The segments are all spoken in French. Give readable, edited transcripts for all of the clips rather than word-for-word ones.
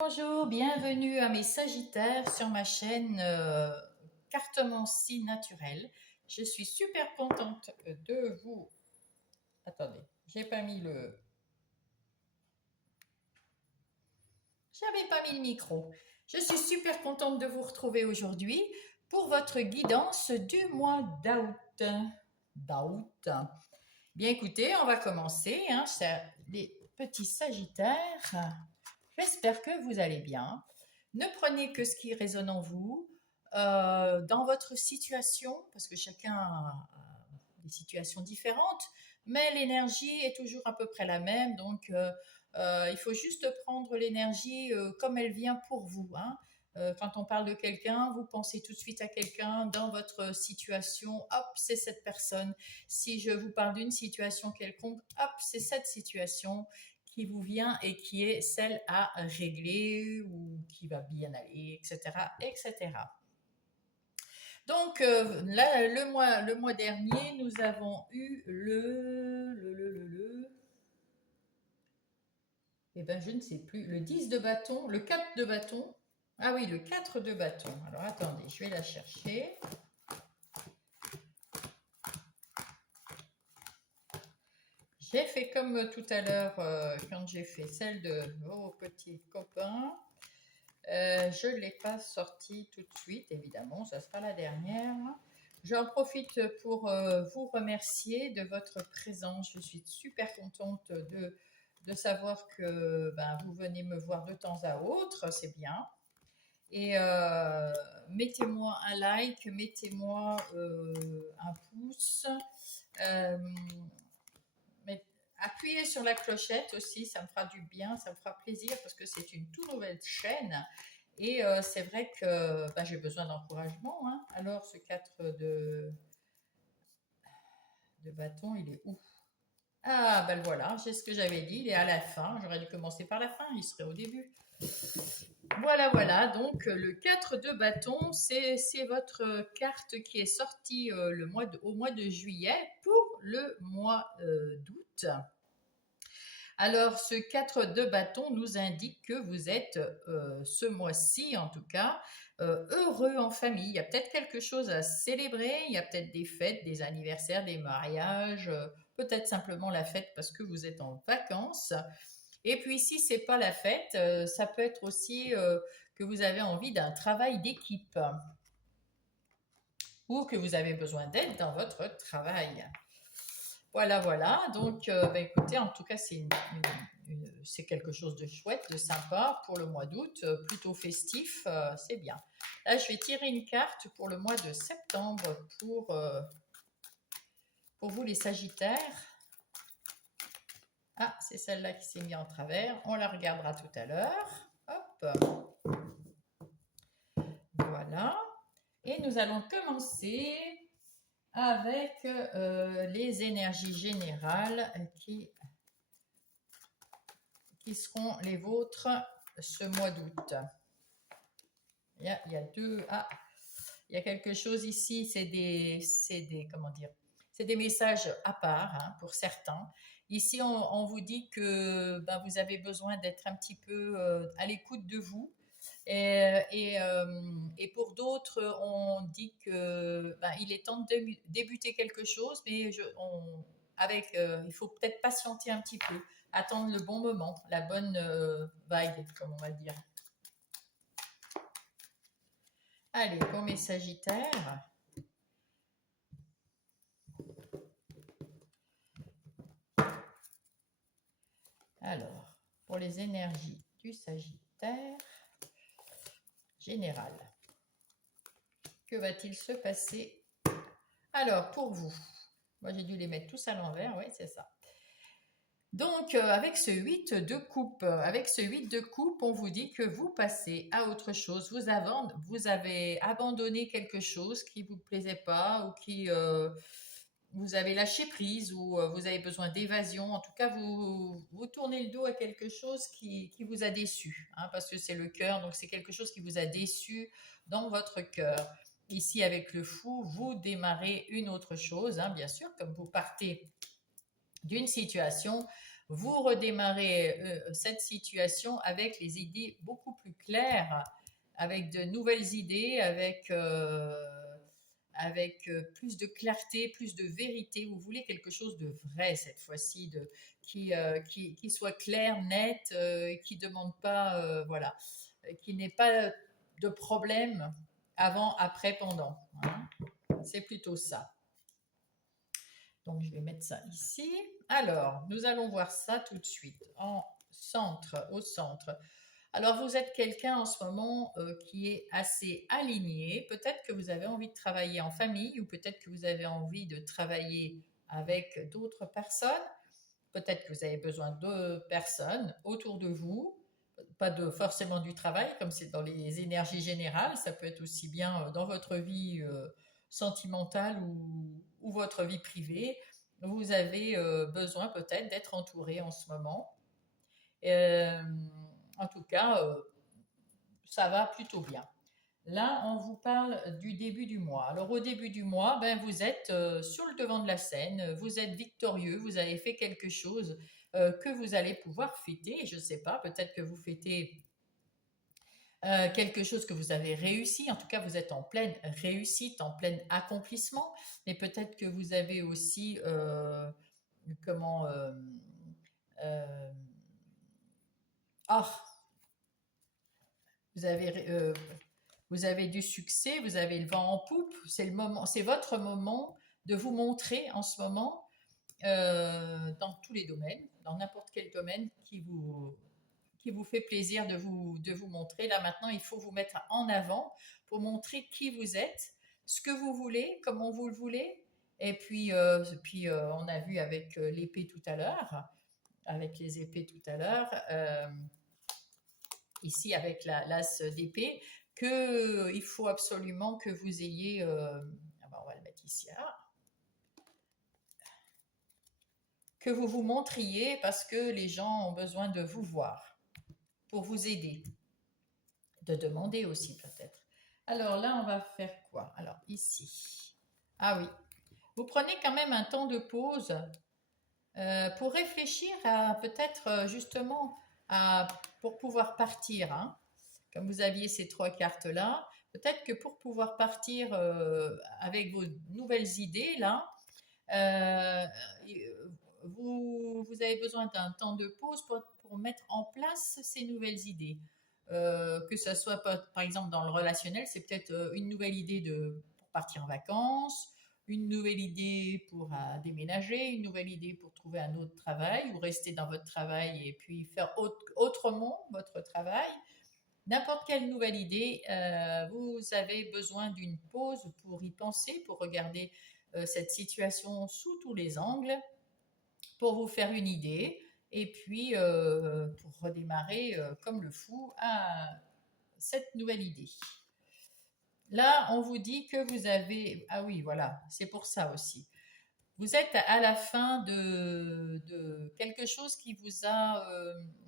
Bonjour, bienvenue à mes Sagittaires sur ma chaîne Cartomancie naturelle. Je suis super contente de vous... Attendez, j'ai pas mis le... J'avais pas mis le micro. Je suis super contente de vous retrouver aujourd'hui pour votre guidance du mois d'août. D'août. Bien écoutez, on va commencer. Les petits Sagittaires. J'espère que vous allez bien. Ne prenez que ce qui résonne en vous, dans votre situation, parce que chacun a des situations différentes, mais l'énergie est toujours à peu près la même, donc il faut juste prendre l'énergie comme elle vient pour vous. Quand on parle de quelqu'un, vous pensez tout de suite à quelqu'un dans votre situation, hop, c'est cette personne. Si je vous parle d'une situation quelconque, hop, c'est cette situation qui vous vient et qui est celle à régler ou qui va bien aller, etc., etc. Donc là, le mois dernier, nous avons eu eh ben, je ne sais plus, le 10 de bâton, le 4 de bâton. Ah oui, le 4 de bâton. Alors attendez, je vais la chercher. J'ai fait comme tout à l'heure quand j'ai fait celle de vos petits copains. Je ne l'ai pas sortie tout de suite, évidemment, ça sera la dernière. J'en profite pour vous remercier de votre présence. Je suis super contente de savoir que vous venez me voir de temps à autre, c'est bien. Et mettez-moi un like, mettez-moi un pouce. Euh, Appuyez sur la clochette aussi, ça me fera du bien, ça me fera plaisir parce que c'est une toute nouvelle chaîne. Et c'est vrai que j'ai besoin d'encouragement. Alors, ce 4 de bâton, il est où? Ah, ben voilà, j'ai ce que j'avais dit, il est à la fin. J'aurais dû commencer par la fin, il serait au début. Voilà, voilà, donc le 4 de bâton, c'est votre carte qui est sortie au mois de juillet pour le mois d'août. Alors, ce 4 de bâton nous indique que vous êtes, ce mois-ci en tout cas, heureux en famille. Il y a peut-être quelque chose à célébrer, il y a peut-être des fêtes, des anniversaires, des mariages, peut-être simplement la fête parce que vous êtes en vacances. Et puis si c'est pas la fête, ça peut être aussi que vous avez envie d'un travail d'équipe ou que vous avez besoin d'aide dans votre travail. Voilà, voilà. Donc, écoutez, en tout cas, c'est quelque chose de chouette, de sympa pour le mois d'août, plutôt festif, c'est bien. Là, je vais tirer une carte pour le mois de septembre pour vous les Sagittaires. Ah, c'est celle-là qui s'est mise en travers. On la regardera tout à l'heure. Hop, voilà. Et nous allons commencer avec les énergies générales qui seront les vôtres ce mois d'août. Il y a deux. Ah, il y a quelque chose ici, comment dire, c'est des messages à part pour certains. Ici, on vous dit que vous avez besoin d'être un petit peu à l'écoute de vous. Et pour d'autres, on dit que il est temps de débuter quelque chose, mais il faut peut-être patienter un petit peu, attendre le bon moment, la bonne vague, comme on va dire. Allez, pour mes Sagittaires. Alors, pour les énergies du Sagittaire général, que va-t-il se passer? Alors, pour vous, moi j'ai dû les mettre tous à l'envers, oui, c'est ça. Donc, avec ce 8 de coupe, on vous dit que vous passez à autre chose. Vous avez abandonné quelque chose qui ne vous plaisait pas ou qui vous avez lâché prise ou vous avez besoin d'évasion. En tout cas, vous tournez le dos à quelque chose qui vous a déçu, parce que c'est le cœur, donc c'est quelque chose qui vous a déçu dans votre cœur. Ici, avec le fou, vous démarrez une autre chose, bien sûr, comme vous partez d'une situation, vous redémarrez cette situation avec les idées beaucoup plus claires, avec de nouvelles idées, avec plus de clarté, plus de vérité. Vous voulez quelque chose de vrai cette fois-ci, qui soit clair, net, qui ne demande pas, voilà, qui n'ait pas de problème avant, après, pendant, hein. C'est plutôt ça. Donc, je vais mettre ça ici. Alors, nous allons voir ça tout de suite. Au centre. Alors, vous êtes quelqu'un en ce moment qui est assez aligné. Peut-être que vous avez envie de travailler en famille ou peut-être que vous avez envie de travailler avec d'autres personnes. Peut-être que vous avez besoin de personnes autour de vous. Pas de forcément du travail, comme c'est dans les énergies générales. Ça peut être aussi bien dans votre vie sentimentale ou votre vie privée. Vous avez besoin peut-être d'être entouré en ce moment. Euh, En tout cas, ça va plutôt bien. Là, on vous parle du début du mois. Alors au début du mois, ben, vous êtes sur le devant de la scène, vous êtes victorieux, vous avez fait quelque chose que vous allez pouvoir fêter. Je ne sais pas, peut-être que vous fêtez quelque chose que vous avez réussi. En tout cas, vous êtes en pleine réussite, en plein accomplissement. Mais peut-être que vous avez aussi comment euh, ah, vous avez vous avez du succès, vous avez le vent en poupe. C'est le moment, c'est votre moment de vous montrer en ce moment dans tous les domaines, dans n'importe quel domaine qui vous fait plaisir de vous montrer. Là maintenant, il faut vous mettre en avant pour montrer qui vous êtes, ce que vous voulez, comment vous le voulez. Et puis, on a vu avec l'épée tout à l'heure, avec les épées tout à l'heure, ici avec l'as d'épée, qu'il faut absolument que vous ayez... on va le mettre ici. Que vous vous montriez parce que les gens ont besoin de vous voir pour vous aider. De demander aussi peut-être. Alors là, on va faire quoi? Alors ici. Ah oui. Vous prenez quand même un temps de pause pour réfléchir à peut-être justement pour pouvoir partir, hein. Comme vous aviez ces trois cartes-là, peut-être que pour pouvoir partir avec vos nouvelles idées là, euh, vous avez besoin d'un temps de pause pour mettre en place ces nouvelles idées. Que ce soit par exemple dans le relationnel, c'est peut-être une nouvelle idée pour partir en vacances, une nouvelle idée pour déménager, une nouvelle idée pour trouver un autre travail ou rester dans votre travail et puis faire autrement votre travail. N'importe quelle nouvelle idée, vous avez besoin d'une pause pour y penser, pour regarder cette situation sous tous les angles, pour vous faire une idée et puis pour redémarrer comme le fou à cette nouvelle idée. Là, on vous dit que vous avez... Ah oui, voilà, c'est pour ça aussi. Vous êtes à la fin de quelque chose qui vous a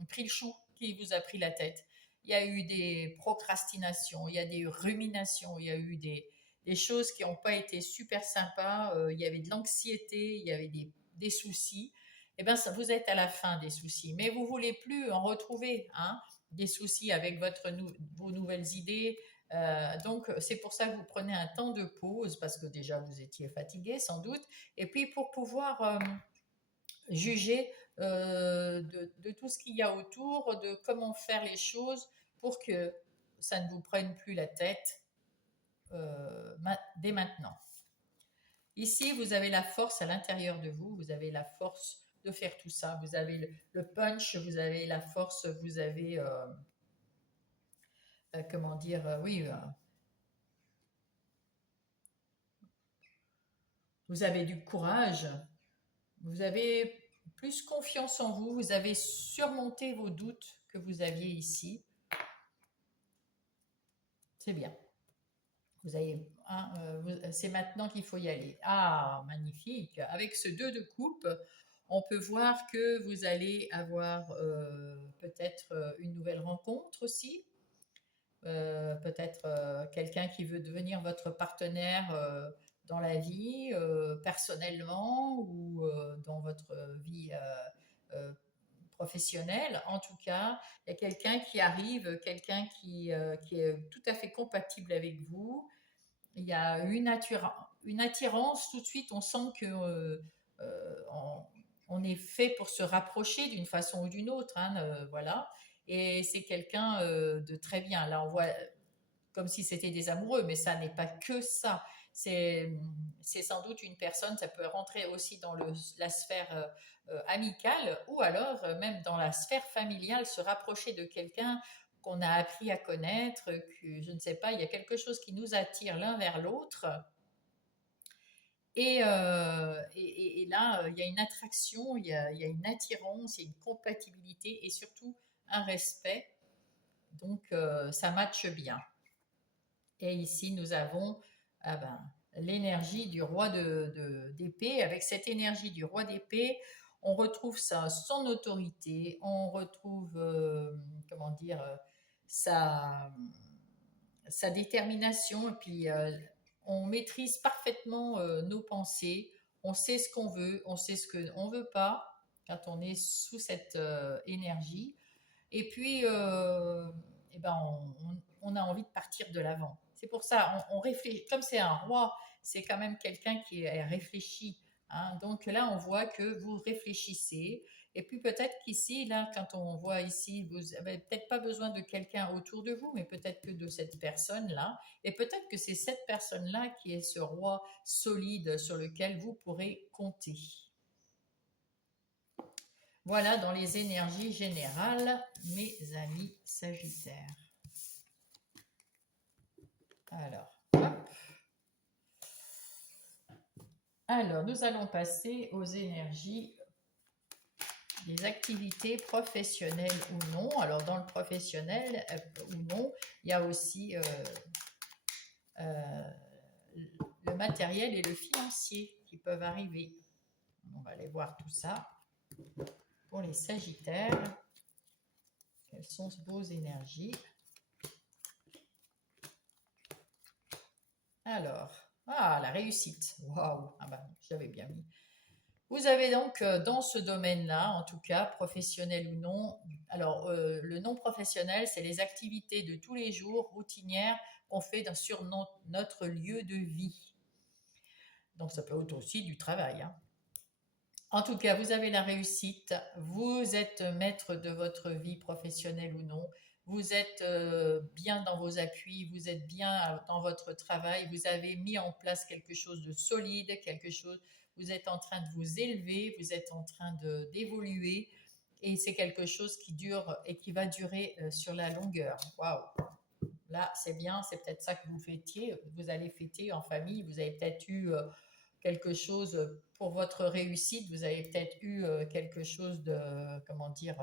pris le chou, qui vous a pris la tête. Il y a eu des procrastinations, il y a des ruminations, il y a eu des choses qui n'ont pas été super sympas, il y avait de l'anxiété, il y avait des soucis. Eh bien, vous êtes à la fin des soucis, mais vous ne voulez plus en retrouver, hein, des soucis avec vos nouvelles idées, donc, c'est pour ça que vous prenez un temps de pause, parce que déjà vous étiez fatigué sans doute, et puis pour pouvoir juger de tout ce qu'il y a autour, de comment faire les choses pour que ça ne vous prenne plus la tête dès maintenant. Ici, vous avez la force à l'intérieur de vous, vous avez la force de faire tout ça, vous avez le punch, vous avez la force, vous avez, comment dire, oui, vous avez du courage, vous avez plus confiance en vous, vous avez surmonté vos doutes que vous aviez ici. C'est bien. Vous avez, hein, c'est maintenant qu'il faut y aller. Ah, magnifique. Avec ce 2 de coupe, on peut voir que vous allez avoir peut-être une nouvelle rencontre aussi. Peut-être quelqu'un qui veut devenir votre partenaire dans la vie, personnellement ou dans votre vie professionnel. En tout cas, il y a quelqu'un qui arrive, quelqu'un qui est tout à fait compatible avec vous. Il y a une attirance, tout de suite, on sent que on, on est fait pour se rapprocher d'une façon ou d'une autre, hein, voilà. Et c'est quelqu'un de très bien. Là, on voit comme si c'était des amoureux, mais ça n'est pas que ça. C'est, c'est sans doute une personne, ça peut rentrer aussi dans la sphère amicale ou alors même dans la sphère familiale, se rapprocher de quelqu'un qu'on a appris à connaître, que je ne sais pas, il y a quelque chose qui nous attire l'un vers l'autre. Et là, il y a une attraction, il y a une attirance, il y a une compatibilité et surtout un respect. Donc, ça matche bien. Et ici, nous avons ah ben, l'énergie du roi d'épée. Avec cette énergie du roi d'épée, on retrouve son autorité, on retrouve, comment dire, sa, sa détermination, et puis on maîtrise parfaitement nos pensées, on sait ce qu'on veut, on sait ce qu'on ne veut pas quand on est sous cette énergie. Et puis, eh ben, on a envie de partir de l'avant. C'est pour ça, on réfléchit, comme c'est un roi, c'est quand même quelqu'un qui est réfléchi, hein. Donc là, on voit que vous réfléchissez. Et puis peut-être qu'ici, là, quand on voit ici, vous n'avez peut-être pas besoin de quelqu'un autour de vous, mais peut-être que de cette personne-là. Et peut-être que c'est cette personne-là qui est ce roi solide sur lequel vous pourrez compter. Voilà dans les énergies générales, mes amis Sagittaires. Alors, hop. Alors, nous allons passer aux énergies des activités professionnelles ou non. Alors, dans le professionnel ou non, il y a aussi le matériel et le financier qui peuvent arriver. On va aller voir tout ça. Pour les Sagittaires, quelles sont vos énergies? Alors, la réussite. Waouh! Ah ben, j'avais bien mis. Vous avez donc dans ce domaine-là, en tout cas, professionnel ou non, alors le non professionnel, c'est les activités de tous les jours, routinières, qu'on fait sur notre lieu de vie. Donc ça peut être aussi du travail, hein. En tout cas, vous avez la réussite, vous êtes maître de votre vie professionnelle ou non, vous êtes bien dans vos appuis, vous êtes bien dans votre travail, vous avez mis en place quelque chose de solide, quelque chose, vous êtes en train de vous élever, vous êtes en train d'évoluer et c'est quelque chose qui dure et qui va durer sur la longueur. Waouh! Là, c'est bien, c'est peut-être ça que vous fêtiez, vous allez fêter en famille, vous avez peut-être eu quelque chose pour votre réussite, vous avez peut-être eu quelque chose de, comment dire,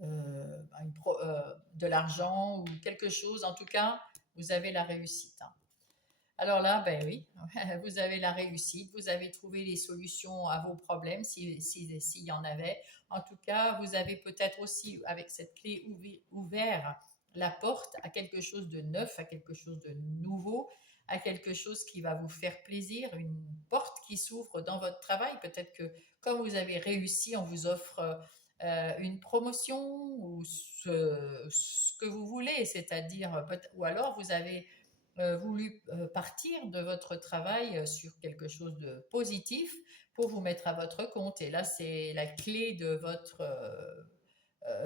de l'argent ou quelque chose. En tout cas, vous avez la réussite, hein. Alors là, ben oui, vous avez la réussite, vous avez trouvé les solutions à vos problèmes s'il y en avait. En tout cas, vous avez peut-être aussi, avec cette clé, ouvert la porte à quelque chose de neuf, à quelque chose de nouveau, à quelque chose qui va vous faire plaisir, une porte qui s'ouvre dans votre travail. Peut-être que comme vous avez réussi, on vous offre une promotion ou ce que vous voulez, c'est-à-dire, ou alors vous avez voulu partir de votre travail sur quelque chose de positif pour vous mettre à votre compte. Et là, c'est la clé de votre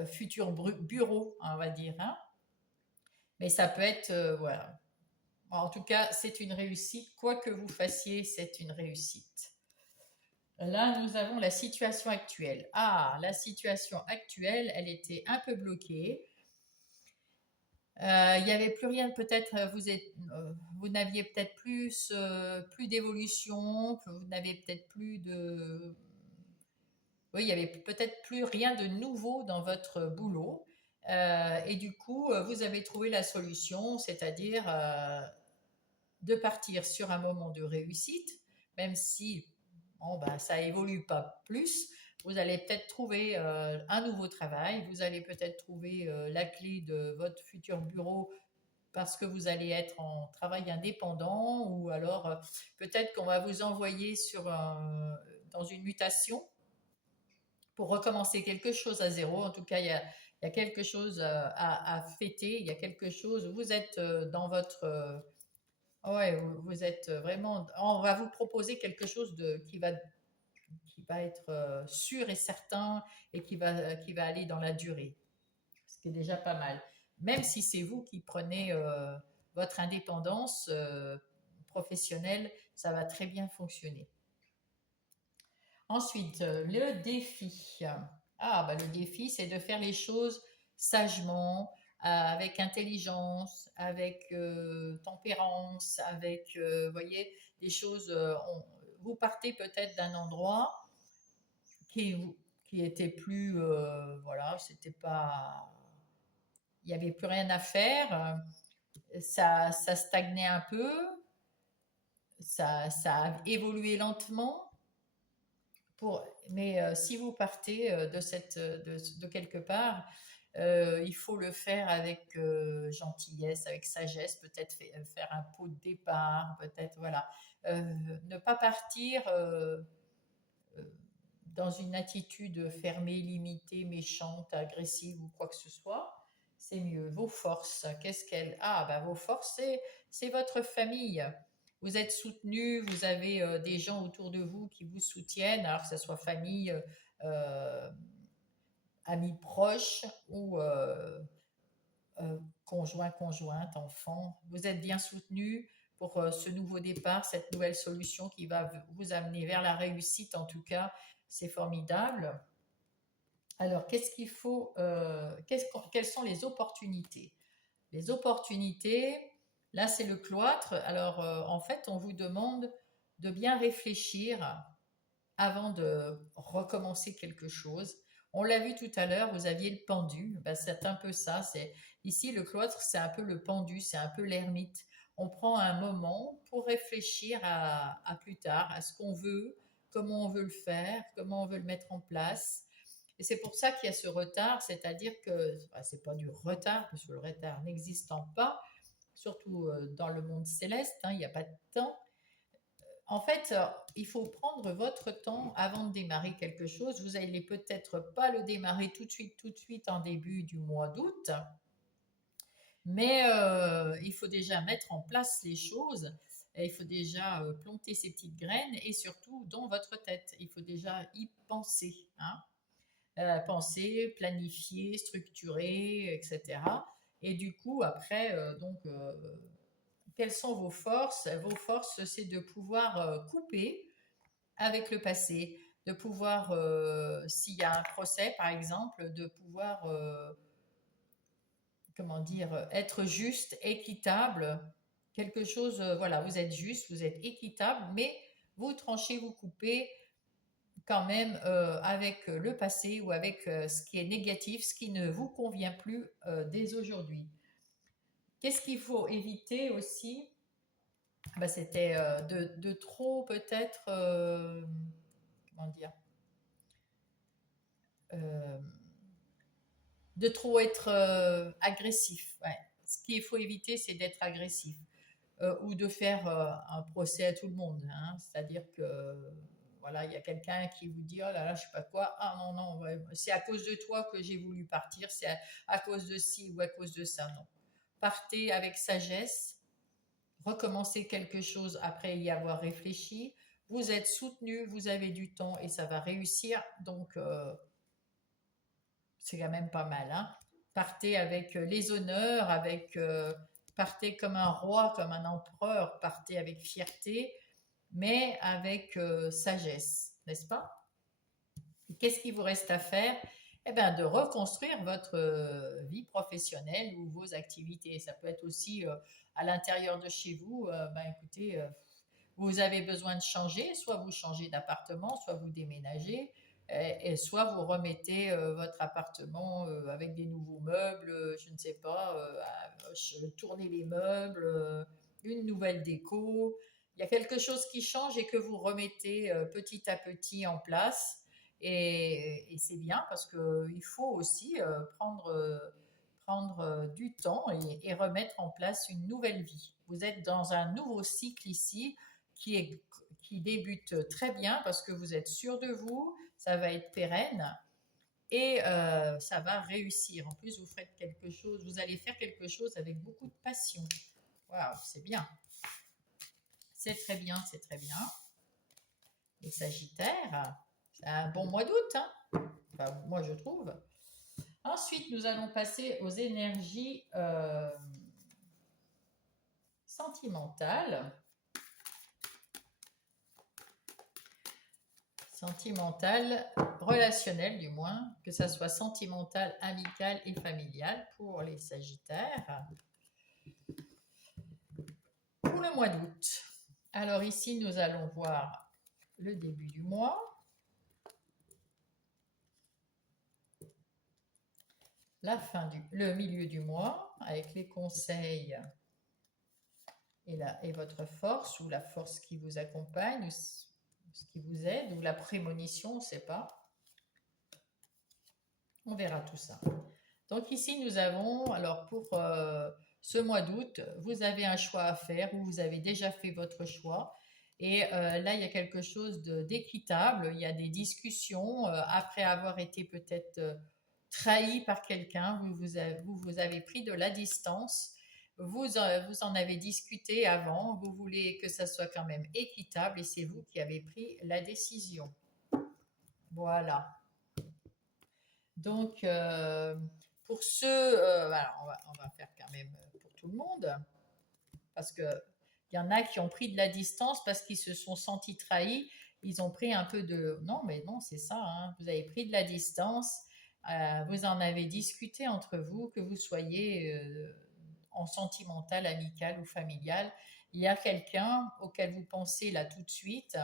futur bureau, on va dire, hein. Mais ça peut être, voilà. En tout cas, c'est une réussite. Quoi que vous fassiez, c'est une réussite. Là, nous avons la situation actuelle. La situation actuelle, elle était un peu bloquée. Il n'y avait plus rien, peut-être vous n'aviez peut-être plus d'évolution, vous n'avez peut-être plus de... Oui, il n'y avait peut-être plus rien de nouveau dans votre boulot. Et du coup, vous avez trouvé la solution, c'est-à-dire de partir sur un moment de réussite, même si bon, ben, ça évolue pas plus. Vous allez peut-être trouver un nouveau travail, vous allez peut-être trouver la clé de votre futur bureau parce que vous allez être en travail indépendant ou alors peut-être qu'on va vous envoyer dans une mutation pour recommencer quelque chose à zéro. En tout cas, il y a quelque chose à fêter, il y a quelque chose, vous êtes dans votre... ouais, vous êtes vraiment... On va vous proposer quelque chose qui va être sûr et certain et qui va aller dans la durée, ce qui est déjà pas mal. Même si c'est vous qui prenez votre indépendance professionnelle, ça va très bien fonctionner. Ensuite, le défi. Ah, bah, le défi, c'est de faire les choses sagement, avec intelligence, avec tempérance, avec, voyez, des choses. Vous partez peut-être d'un endroit qui, qui était plus, voilà, c'était pas, il n'y avait plus rien à faire. Ça stagnait un peu, ça a évolué lentement. Mais si vous partez de quelque part, il faut le faire avec gentillesse, avec sagesse, peut-être faire un pot de départ, peut-être, voilà. Ne pas partir euh, dans une attitude fermée, limitée, méchante, agressive ou quoi que ce soit. C'est mieux. Vos forces, qu'est-ce qu'elles... Ah, ben vos forces, c'est votre famille. Vous êtes soutenu, vous avez des gens autour de vous qui vous soutiennent, alors que ce soit famille, euh, amis proches ou conjoint, conjointe, enfant. Vous êtes bien soutenu pour ce nouveau départ, cette nouvelle solution qui va vous amener vers la réussite en tout cas. C'est formidable. Alors, qu'est-ce qu'il faut, quelles sont les opportunités? Les opportunités, là c'est le cloître. Alors, en fait, on vous demande de bien réfléchir avant de recommencer quelque chose. On l'a vu tout à l'heure, vous aviez le pendu. Ben, c'est un peu ça. Ici, le cloître, c'est un peu le pendu, c'est un peu l'ermite. On prend un moment pour réfléchir à plus tard, à ce qu'on veut, comment on veut le faire, comment on veut le mettre en place. Et c'est pour ça qu'il y a ce retard, c'est-à-dire que c'est pas du retard, parce que le retard n'existant pas, surtout dans le monde céleste, hein, il n'y a pas de temps. En fait, il faut prendre votre temps avant de démarrer quelque chose. Vous n'allez peut-être pas le démarrer tout de suite en début du mois d'août, mais il faut déjà mettre en place les choses. Et il faut déjà planter ces petites graines et surtout dans votre tête. Il faut déjà y penser, hein. Penser, planifier, structurer, etc. Et du coup, après, quelles sont vos forces? Vos forces, c'est de pouvoir couper avec le passé, de pouvoir, s'il y a un procès par exemple, de pouvoir, comment dire, être juste, équitable, quelque chose, voilà, vous êtes juste, vous êtes équitable, mais vous tranchez, vous coupez quand même avec le passé ou avec ce qui est négatif, ce qui ne vous convient plus dès aujourd'hui. Qu'est-ce qu'il faut éviter aussi? Ben, c'était de trop peut-être, comment dire, euh, de trop être agressif. Ouais. Ce qu'il faut éviter, c'est d'être agressif ou de faire un procès à tout le monde, hein. C'est-à-dire que voilà, il y a quelqu'un qui vous dit oh là là, je sais pas quoi, ah non non, ouais, c'est à cause de toi que j'ai voulu partir, c'est à cause de ci ou à cause de ça. Non, partez avec sagesse, recommencez quelque chose après y avoir réfléchi. Vous êtes soutenu, vous avez du temps et ça va réussir. Donc c'est quand même pas mal, hein. Partez avec les honneurs, partez comme un roi, comme un empereur, partez avec fierté, mais avec sagesse, n'est-ce pas? Qu'est-ce qu'il vous reste à faire? Eh bien, de reconstruire votre vie professionnelle ou vos activités. Ça peut être aussi à l'intérieur de chez vous. Ben, écoutez, vous avez besoin de changer, soit vous changez d'appartement, soit vous déménagez, et soit vous remettez votre appartement avec des nouveaux meubles, je ne sais pas, tourner les meubles, une nouvelle déco. Il y a quelque chose qui change et que vous remettez petit à petit en place. Et c'est bien parce qu'il faut aussi prendre du temps et remettre en place une nouvelle vie. Vous êtes dans un nouveau cycle ici qui, est, qui débute très bien parce que vous êtes sûr de vous, ça va être pérenne. et ça va réussir. En plus, vous faites quelque chose, vous allez faire quelque chose avec beaucoup de passion. Waouh, c'est bien. C'est très bien, c'est très bien. Les Sagittaires, c'est un bon mois d'août, hein, enfin, moi je trouve. Ensuite, nous allons passer aux énergies sentimentales. Sentimentales, relationnelles du moins, que ça soit sentimental, amical et familial pour les Sagittaires. Pour le mois d'août. Alors ici, nous allons voir le début du mois. Le milieu du mois, avec les conseils et votre force, ou la force qui vous accompagne, ou ce qui vous aide, ou la prémonition, on ne sait pas. On verra tout ça. Donc ici, nous avons, alors pour ce mois d'août, vous avez un choix à faire, ou vous avez déjà fait votre choix. Et là, il y a quelque chose d'équitable. Il y a des discussions après avoir été peut-être trahi par quelqu'un. Vous avez pris de la distance. Vous en avez discuté avant. Vous voulez que ça soit quand même équitable et c'est vous qui avez pris la décision. Voilà. Donc, pour ceux, alors on va faire quand même pour tout le monde, parce qu'il y en a qui ont pris de la distance parce qu'ils se sont sentis trahis. Ils ont pris un peu de... Non, mais non, c'est ça. Hein. Vous avez pris de la distance. Vous en avez discuté entre vous, que vous soyez en sentimental, amical ou familial. Il y a quelqu'un auquel vous pensez là tout de suite,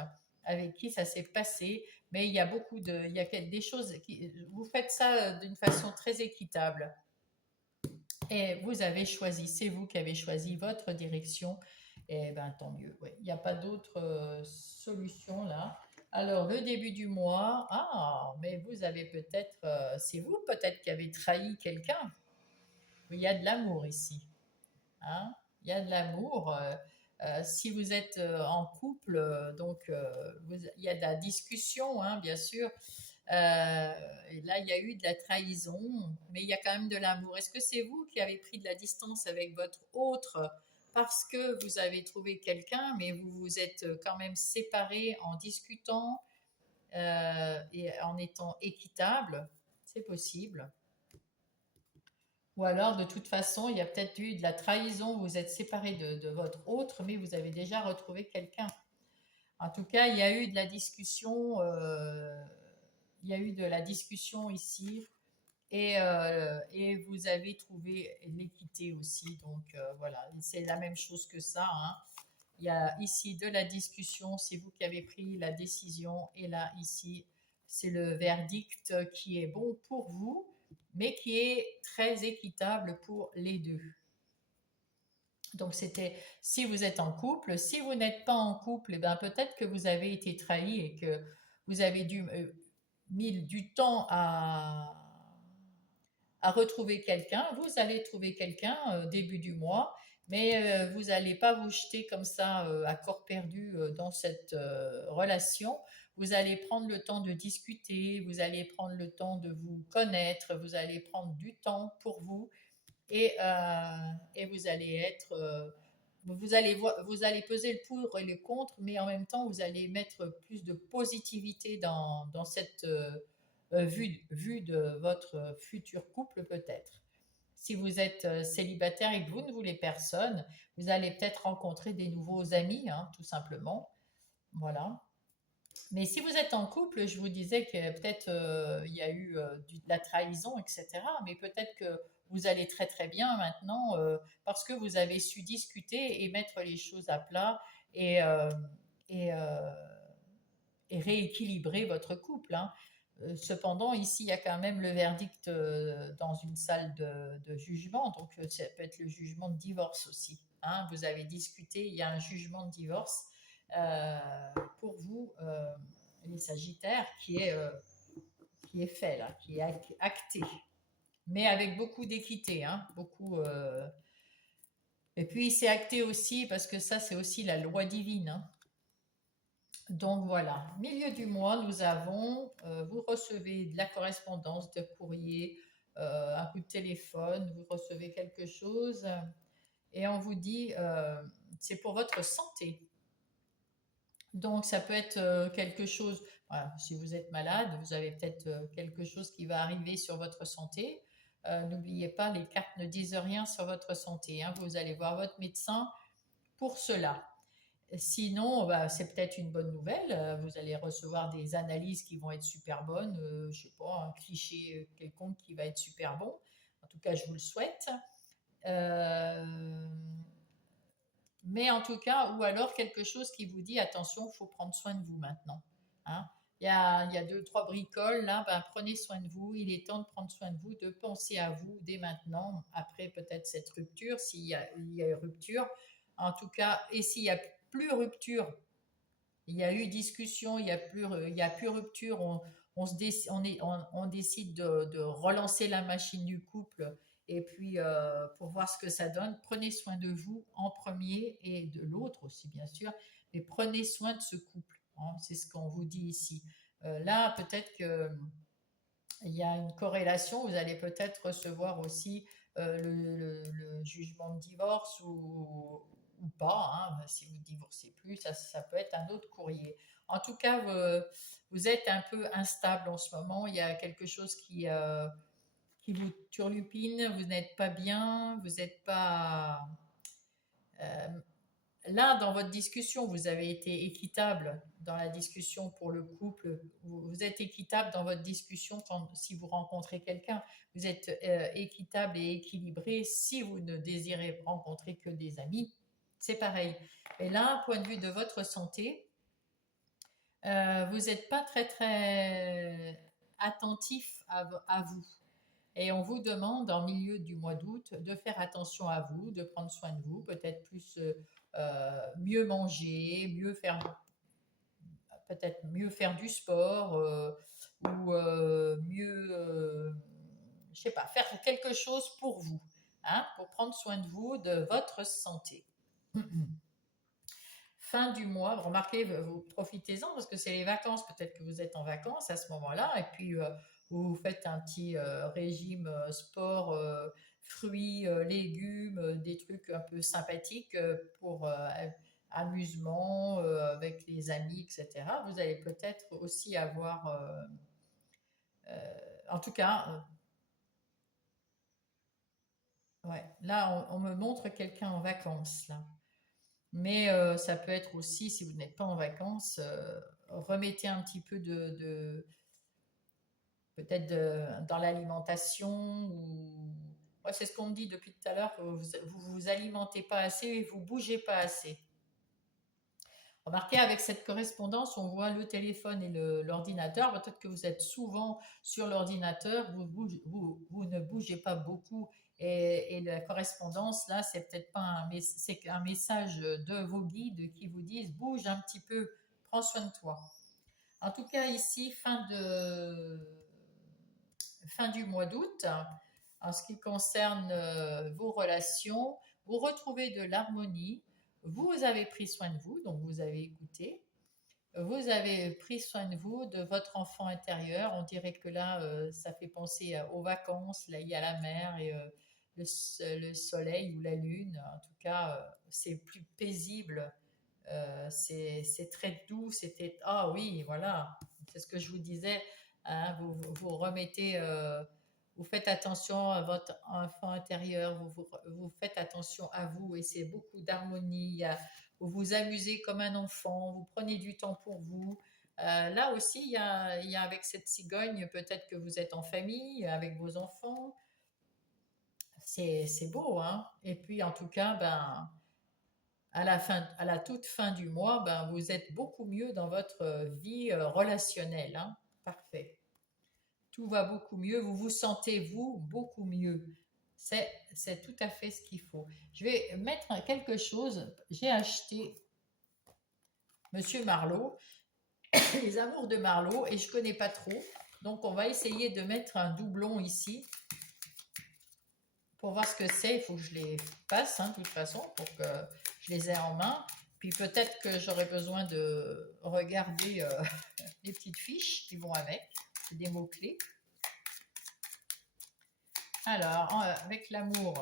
avec qui ça s'est passé, mais il y a il y a des choses vous faites ça d'une façon très équitable. Et vous avez choisi, c'est vous qui avez choisi votre direction, et ben tant mieux. Ouais. Il n'y a pas d'autre solution là. Alors, le début du mois, mais vous avez peut-être, c'est vous peut-être qui avez trahi quelqu'un. Il y a de l'amour ici. Hein. Il y a de l'amour. Si vous êtes en couple, il y a de la discussion, hein, bien sûr. Et là, il y a eu de la trahison, mais il y a quand même de l'amour. Est-ce que c'est vous qui avez pris de la distance avec votre autre parce que vous avez trouvé quelqu'un, mais vous vous êtes quand même séparés en discutant et en étant équitable? C'est possible. Ou alors, de toute façon, il y a peut-être eu de la trahison, vous êtes séparés de votre autre, mais vous avez déjà retrouvé quelqu'un. En tout cas, il y a eu de la discussion, il y a eu de la discussion ici, et vous avez trouvé l'équité aussi. Donc voilà, c'est la même chose que ça. Hein. Il y a ici de la discussion, c'est vous qui avez pris la décision, et là, ici, c'est le verdict qui est bon pour vous, mais qui est très équitable pour les deux. Donc c'était si vous êtes en couple, si vous n'êtes pas en couple, eh ben, peut-être que vous avez été trahi et que vous avez mis du temps à retrouver quelqu'un. Vous allez trouver quelqu'un début du mois, mais vous n'allez pas vous jeter comme ça à corps perdu dans cette relation. Vous allez prendre le temps de discuter, vous allez prendre le temps de vous connaître, vous allez prendre du temps pour vous, et vous allez être... vous allez peser le pour et le contre, mais en même temps, vous allez mettre plus de positivité dans cette vue de votre futur couple peut-être. Si vous êtes célibataire et que vous ne voulez personne, vous allez peut-être rencontrer des nouveaux amis, hein, tout simplement. Voilà. Mais si vous êtes en couple, je vous disais que peut-être il y a eu de la trahison, etc. Mais peut-être que vous allez très très bien maintenant parce que vous avez su discuter et mettre les choses à plat et, euh, et, euh, et rééquilibrer votre couple. Hein. Cependant, ici, il y a quand même le verdict dans une salle de jugement, donc ça peut être le jugement de divorce aussi. Hein. Vous avez discuté, il y a un jugement de divorce euh, pour vous, les Sagittaires, qui est fait là, qui est acté, mais avec beaucoup d'équité, hein, beaucoup. Et puis c'est acté aussi parce que ça, c'est aussi la loi divine. Hein. Donc voilà, milieu du mois, nous avons, vous recevez de la correspondance, de courrier, un coup de téléphone, vous recevez quelque chose et on vous dit c'est pour votre santé. Donc ça peut être quelque chose, voilà, si vous êtes malade, vous avez peut-être quelque chose qui va arriver sur votre santé. N'oubliez pas, les cartes ne disent rien sur votre santé, hein. Vous allez voir votre médecin pour cela. Sinon, bah, c'est peut-être une bonne nouvelle. Vous allez recevoir des analyses qui vont être super bonnes. Je sais pas, un cliché quelconque qui va être super bon. En tout cas, je vous le souhaite. Euh, mais en tout cas, ou alors quelque chose qui vous dit attention, il faut prendre soin de vous maintenant. Hein. Il y a deux, trois bricoles là, ben, prenez soin de vous. Il est temps de prendre soin de vous, de penser à vous dès maintenant, après peut-être cette rupture, il y a une rupture. En tout cas, et s'il n'y a plus rupture, il y a eu discussion, il y a plus rupture, on décide de relancer la machine du couple et puis pour voir ce que ça donne, prenez soin de vous en premier et de l'autre aussi bien sûr, mais prenez soin de ce couple, hein, c'est ce qu'on vous dit ici. Là, peut-être que il y a une corrélation. Vous allez peut-être recevoir aussi le jugement de divorce ou pas. Hein. Si vous ne divorcez plus, ça peut être un autre courrier. En tout cas, vous êtes un peu instable en ce moment. Il y a quelque chose qui vous turlupine. Vous n'êtes pas bien. Vous n'êtes pas. euh, Là, dans votre discussion, vous avez été équitable dans la discussion pour le couple. Vous êtes équitable dans votre discussion si vous rencontrez quelqu'un. Vous êtes équitable et équilibré si vous ne désirez rencontrer que des amis. C'est pareil. Et là, point de vue de votre santé, vous n'êtes pas très très attentif à vous. Et on vous demande en milieu du mois d'août de faire attention à vous, de prendre soin de vous, peut-être plus mieux manger, peut-être mieux faire du sport ou mieux, je sais pas, faire quelque chose pour vous, hein, pour prendre soin de vous, de votre santé. Fin du mois, remarquez, vous profitez-en parce que c'est les vacances, peut-être que vous êtes en vacances à ce moment-là, et puis vous faites un petit régime sport, fruits, légumes, des trucs un peu sympathiques pour amusement avec les amis, etc. Vous allez peut-être aussi avoir, en tout cas, ouais, là on me montre quelqu'un en vacances là. Mais ça peut être aussi, si vous n'êtes pas en vacances, remettez un petit peu peut-être dans l'alimentation ou ouais, c'est ce qu'on me dit depuis tout à l'heure que vous alimentez pas assez et vous bougez pas assez. Remarquez, avec cette correspondance, on voit le téléphone et l'ordinateur. Peut-être que vous êtes souvent sur l'ordinateur, vous ne bougez pas beaucoup. Et la correspondance, là, c'est peut-être pas c'est un message de vos guides qui vous disent bouge un petit peu, prends soin de toi. En tout cas, ici, fin du mois d'août, en ce qui concerne vos relations, vous retrouvez de l'harmonie, vous avez pris soin de vous, donc vous avez écouté, vous avez pris soin de vous, de votre enfant intérieur. On dirait que là, ça fait penser aux vacances, là, il y a la mer et le soleil ou la lune. En tout cas, c'est plus paisible, c'est très doux. C'était, ah oui, voilà, c'est ce que je vous disais. Hein, vous remettez, vous faites attention à votre enfant intérieur, vous faites attention à vous et c'est beaucoup d'harmonie. Vous vous amusez comme un enfant, vous prenez du temps pour vous. Là aussi, il y a avec cette cigogne, peut-être que vous êtes en famille avec vos enfants. C'est beau, hein? Et puis, en tout cas, ben, à la toute fin du mois, ben, vous êtes beaucoup mieux dans votre vie relationnelle, hein. Parfait. Tout va beaucoup mieux. Vous vous sentez, vous, beaucoup mieux. C'est tout à fait ce qu'il faut. Je vais mettre quelque chose. J'ai acheté Monsieur Marlowe, les amours de Marlowe, et je ne connais pas trop. Donc, on va essayer de mettre un doublon ici pour voir ce que c'est. Il faut que je les passe, hein, de toute façon, pour que je les ai en main. Puis peut-être que j'aurai besoin de regarder les petites fiches qui vont avec, des mots-clés. Alors, avec l'amour,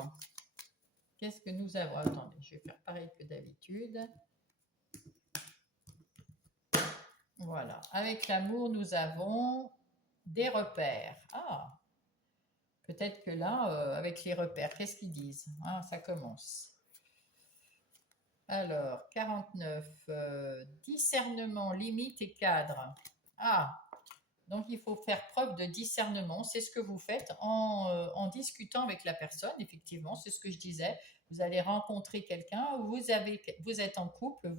qu'est-ce que nous avons? Attendez, je vais faire pareil que d'habitude. Voilà, avec l'amour, nous avons des repères. Ah, peut-être que là, avec les repères, qu'est-ce qu'ils disent? Ah, ça commence. Alors, 49, discernement, limite et cadre. Ah, donc il faut faire preuve de discernement, c'est ce que vous faites en discutant avec la personne, effectivement, c'est ce que je disais. Vous allez rencontrer quelqu'un, vous êtes en couple,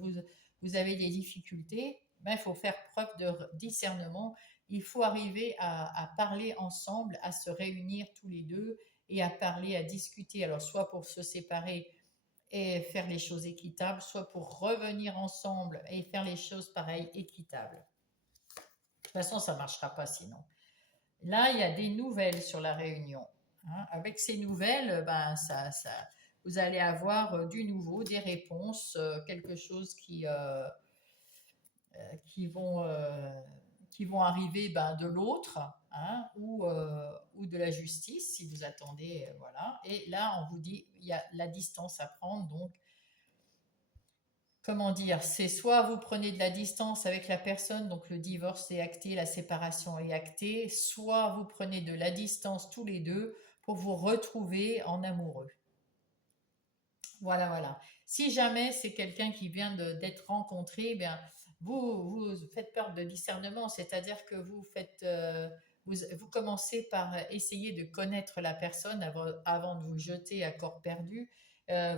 vous avez des difficultés, ben, il faut faire preuve de discernement, il faut arriver à parler ensemble, à se réunir tous les deux et à parler, à discuter, alors soit pour se séparer et faire les choses équitables, soit pour revenir ensemble et faire les choses pareilles, équitables. De toute façon, ça ne marchera pas sinon. Là, il y a des nouvelles sur la réunion. Hein. Avec ces nouvelles, ben, vous allez avoir du nouveau, des réponses, quelque chose qui, vont, qui vont arriver ben, de l'autre hein, ou de la justice si vous attendez. Voilà. Et là, on vous dit, il y a la distance à prendre. Donc, comment dire, c'est soit vous prenez de la distance avec la personne, donc le divorce est acté, la séparation est actée, soit vous prenez de la distance tous les deux pour vous retrouver en amoureux. Voilà, voilà. Si jamais c'est quelqu'un qui vient d'être rencontré, eh bien, vous faites peur de discernement, c'est-à-dire que vous commencez par essayer de connaître la personne avant de vous jeter à corps perdu.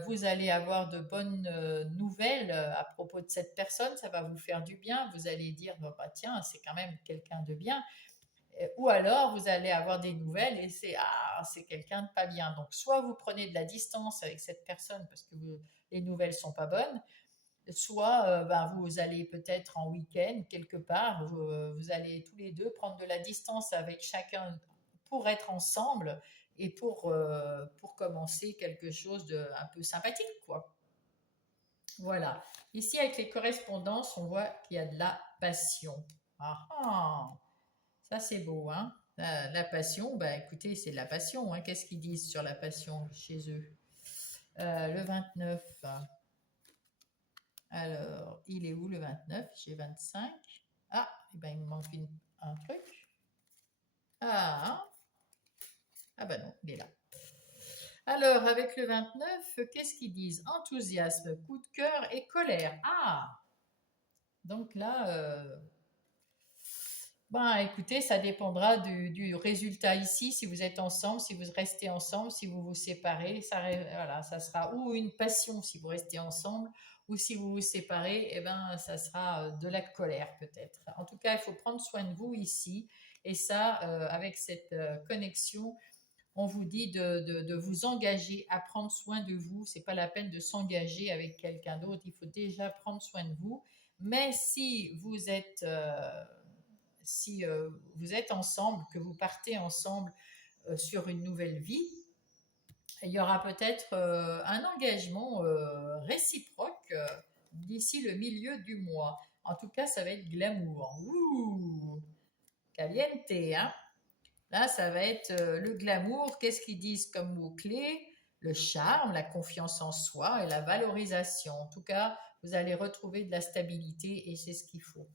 Vous allez avoir de bonnes nouvelles à propos de cette personne, ça va vous faire du bien. Vous allez dire, bah, tiens, c'est quand même quelqu'un de bien. Ou alors vous allez avoir des nouvelles et c'est quelqu'un de pas bien. Donc soit vous prenez de la distance avec cette personne parce que les nouvelles sont pas bonnes, soit ben, vous allez peut-être en week-end quelque part, vous allez tous les deux prendre de la distance avec chacun pour être ensemble et pour commencer quelque chose de un peu sympathique, quoi. Voilà. Ici, avec les correspondances, on voit qu'il y a de la passion. Ah ah, ça c'est beau, hein? La passion, ben écoutez, c'est de la passion, hein. Qu'est-ce qu'ils disent sur la passion chez eux? Le 29. Alors, il est où le 29? J'ai 25. Ah, eh ben, il me manque un truc. Ah, ah ben non, il est là. Alors, avec le 29, qu'est-ce qu'ils disent? Enthousiasme, coup de cœur et colère. Ah, donc là, ben écoutez, ça dépendra du résultat ici, si vous êtes ensemble, si vous restez ensemble, si vous vous séparez, voilà, ça sera ou une passion si vous restez ensemble, ou si vous vous séparez, eh ben, ça sera de la colère peut-être. En tout cas, il faut prendre soin de vous ici, et ça, avec cette connexion, on vous dit de vous engager à prendre soin de vous. C'est pas la peine de s'engager avec quelqu'un d'autre, il faut déjà prendre soin de vous. Mais si vous êtes ensemble, que vous partez ensemble sur une nouvelle vie, il y aura peut-être un engagement réciproque d'ici le milieu du mois. En tout cas, ça va être glamour. Ouh, caliente, hein? Là, ça va être le glamour. Qu'est-ce qu'ils disent comme mot-clé? Le charme, la confiance en soi et la valorisation. En tout cas, vous allez retrouver de la stabilité et c'est ce qu'il faut.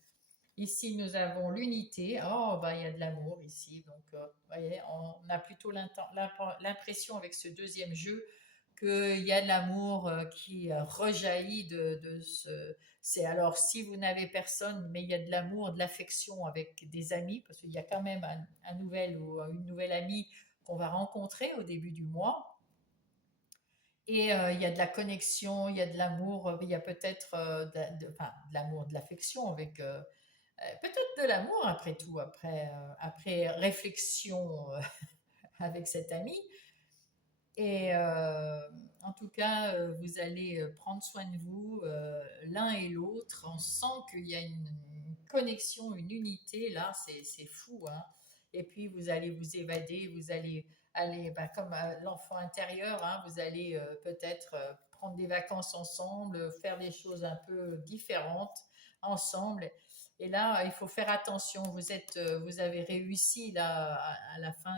Ici, nous avons l'unité. Oh, bah, il y a de l'amour ici. Donc, voyez, on a plutôt l'impression avec ce deuxième jeu qu'il y a de l'amour qui rejaillit de ce. C'est alors si vous n'avez personne, mais il y a de l'amour, de l'affection avec des amis, parce qu'il y a quand même un nouvel ou une nouvelle amie qu'on va rencontrer au début du mois. Et il y a de la connexion, il y a de l'amour, il y a peut-être de l'amour, de l'affection avec peut-être de l'amour après tout, après réflexion avec cet ami. Et en tout cas, vous allez prendre soin de vous l'un et l'autre. On sent qu'il y a une connexion, une unité. Là, c'est fou. Hein. Et puis, vous allez vous évader, vous allez allez, bah, comme l'enfant intérieur, hein, vous allez peut-être prendre des vacances ensemble, faire des choses un peu différentes ensemble. Et là, il faut faire attention. Vous avez réussi là à la fin.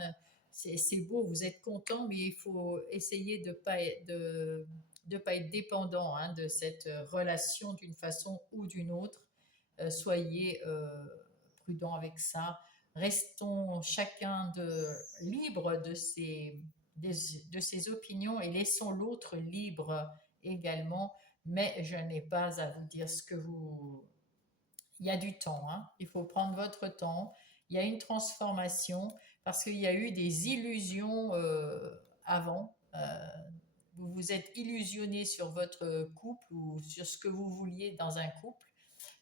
C'est beau, vous êtes content, mais il faut essayer de pas être dépendant, hein, de cette relation d'une façon ou d'une autre. Soyez prudent avec ça. Restons chacun libre de ses opinions et laissons l'autre libre également. Mais je n'ai pas à vous dire ce que vous... Il y a du temps, hein. Il faut prendre votre temps. Il y a une transformation parce qu'il y a eu des illusions avant. Vous vous êtes illusionné sur votre couple ou sur ce que vous vouliez dans un couple.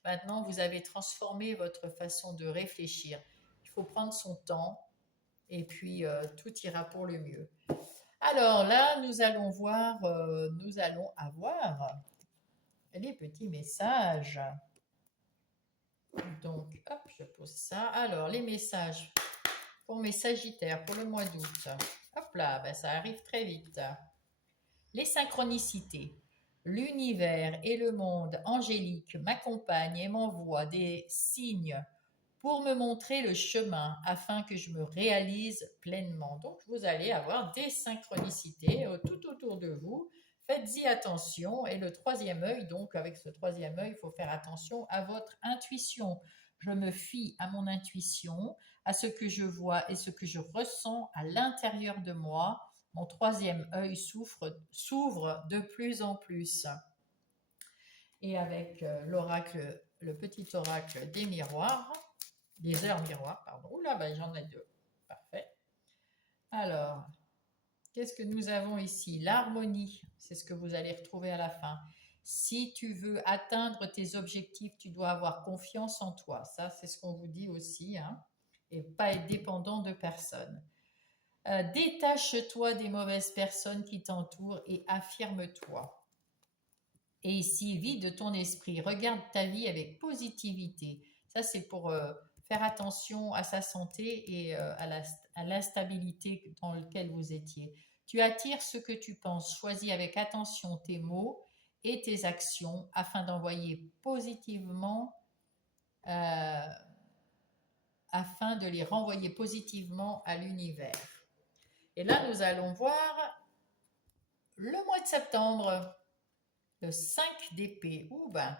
Maintenant, vous avez transformé votre façon de réfléchir. Il faut prendre son temps et puis tout ira pour le mieux. Alors là, nous allons avoir les petits messages. Donc, hop, je pose ça. Alors, les messages pour mes Sagittaires pour le mois d'août. Hop là, ben, ça arrive très vite. Les synchronicités. L'univers et le monde angélique m'accompagnent et m'envoient des signes pour me montrer le chemin afin que je me réalise pleinement. Donc, vous allez avoir des synchronicités tout autour de vous. Faites-y attention. Et le troisième œil, donc avec ce troisième œil, il faut faire attention à votre intuition. Je me fie à mon intuition, à ce que je vois et ce que je ressens à l'intérieur de moi. Mon troisième œil s'ouvre de plus en plus. Et avec l'oracle, le petit oracle des miroirs, des heures miroirs, pardon. Oula, ben, j'en ai deux. Parfait. Alors, qu'est-ce que nous avons ici? L'harmonie, c'est ce que vous allez retrouver à la fin. Si tu veux atteindre tes objectifs, tu dois avoir confiance en toi. Ça, c'est ce qu'on vous dit aussi, hein, et pas être dépendant de personne. Détache-toi des mauvaises personnes qui t'entourent et affirme-toi. Et ici, vide ton esprit, regarde ta vie avec positivité. Ça, c'est pour faire attention à sa santé et à l'instabilité dans laquelle vous étiez. Tu attires ce que tu penses. Choisis avec attention tes mots et tes actions afin d'envoyer positivement, euh, afin de les renvoyer positivement à l'univers. Et là, nous allons voir le mois de septembre, le 5 d'épée. Ouh ben,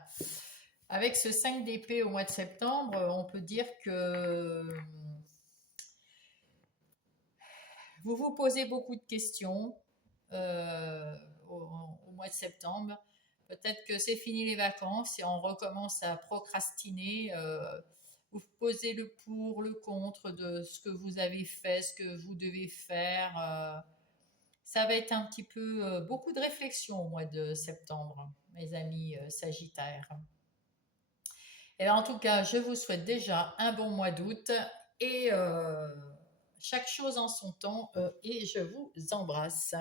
avec ce 5 d'épée au mois de septembre, on peut dire que vous vous posez beaucoup de questions au mois de septembre. Peut-être que c'est fini les vacances et on recommence à procrastiner. Vous posez le pour, le contre de ce que vous avez fait, ce que vous devez faire. Ça va être un petit peu beaucoup de réflexion au mois de septembre, mes amis Sagittaires. Et en tout cas, je vous souhaite déjà un bon mois d'août et chaque chose en son temps et je vous embrasse.